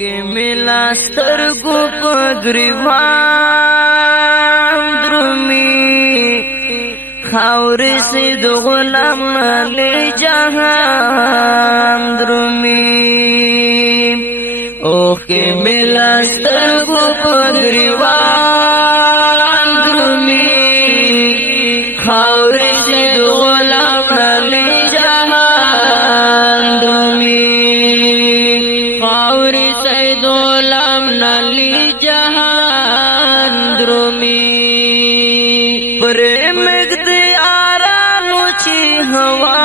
اوخی ملا سترگو پگریوان درومی خاوری سید غلام علی جہان درومی اوخی ملا سترگو پگریوان درومی خاوری سید غلام علی جہان درومی خاوری سید غلام علی جہان درومی پریم اگدیارانو چی ہوا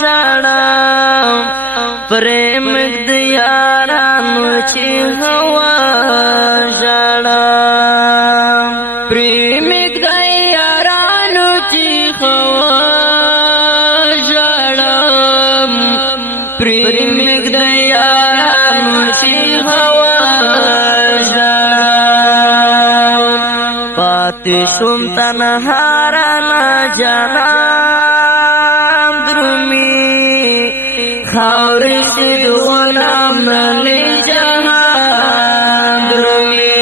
زڑام پریم اگدیارانو چی ہوا زڑام پریم اگدیارانو چی ہوا زڑام پریم اگدیارانو چی ہوا زڑام پاتی شم تنہارانا جانام درومی خاوری سید غلام علی جہان درومی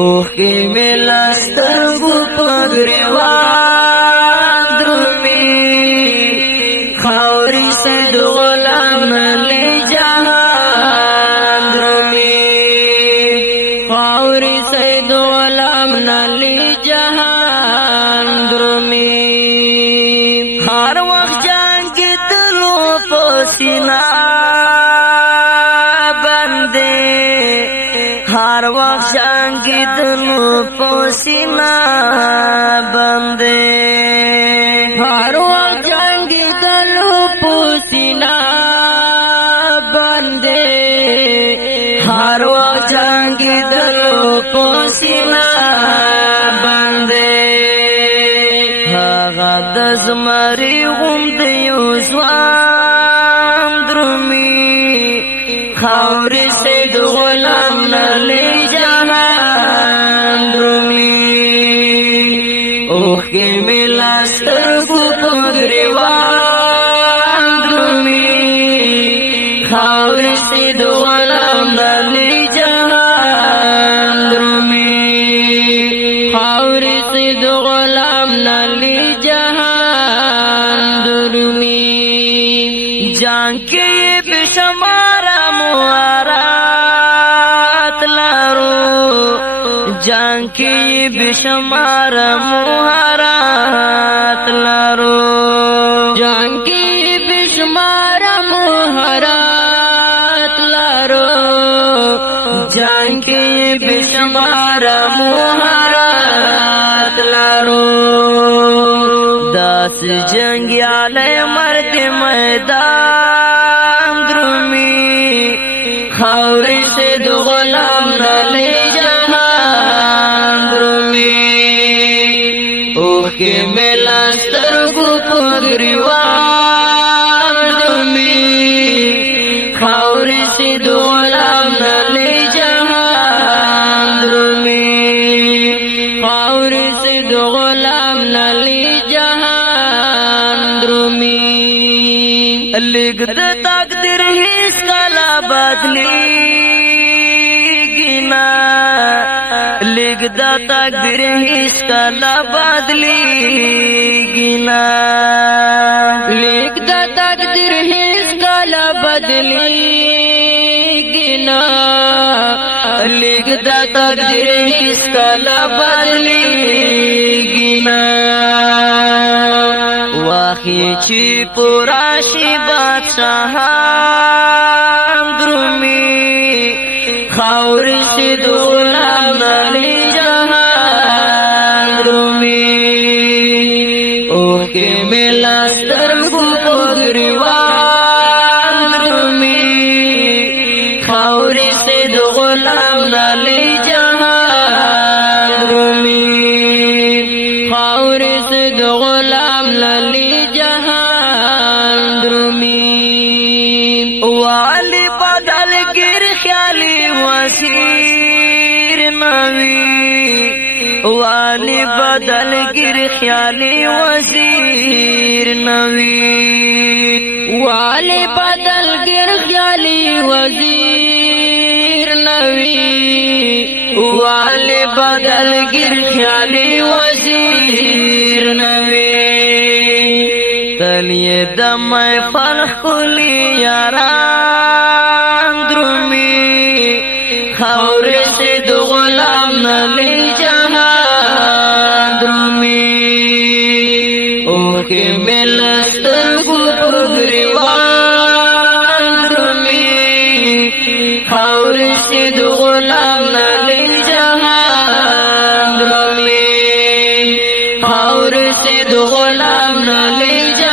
اوخی ملا سترگو پگریوان درومی خاوری سید غلام علی جہان درومی خاوری سید غلام علی جہان درومی ہر وقت جنگ دلو پسینا بندے ہر وقت جنگ دلو پسینا بندے ہر وقت جنگ دلو پسینا بندے ہر وقت جنگ دلو پسینا بندے هغه د زمری غوند یو ځوان درومی خاورې سید غلام علی جهان درومی اوخې ملا سترګو پګریوان درومی خاورې سید غلام علی جهان درومی خاورې سید غلام علی جہان درومی جان کے بشمار مہارات لارو جان کے بشمار مہارات لارو جان کے بشمار مہارات لارو جان کے بشمار مہارات لارو داس جنگی علی مرد میدان درومی خاوری سید غلام علی جہان درومی اوخی ملا سترگو پگریوان درومی خاوری سید غلام علی جہان درومی خاوری سید غلام علی جہان درومی لگد تقدیر ہیس کلا بدلی گینا لگد تقدیر ہیس کلا بدلی گینا لگد تقدیر ہیس کلا بدلی گینا لگد تقدیر ہیس کلا بدلی گینا واخی چی پوراشی بادشاہان درومی خاوری سید غلام علی جہان درومی اوخی ملا سترگو پگریوان درومی خاوری سید غلام علی جہان درومی خاوری سید غلام علی جہان درومی والی بدل گر خیالی وزیر نوی والی بدل گر خیالی وزیر نوی والی بدل گر خیالی خیالی وزیر نوی والی بدل گر خیالی وزیر نوی تلی دم فرخ کلی یاران درومی خور سے دو غلام نلی جہان درومی اوکی ملستر گو پگریوان درومی خور سے دو غلام نلی جہان درومی خور سے دو غلام نلی جہان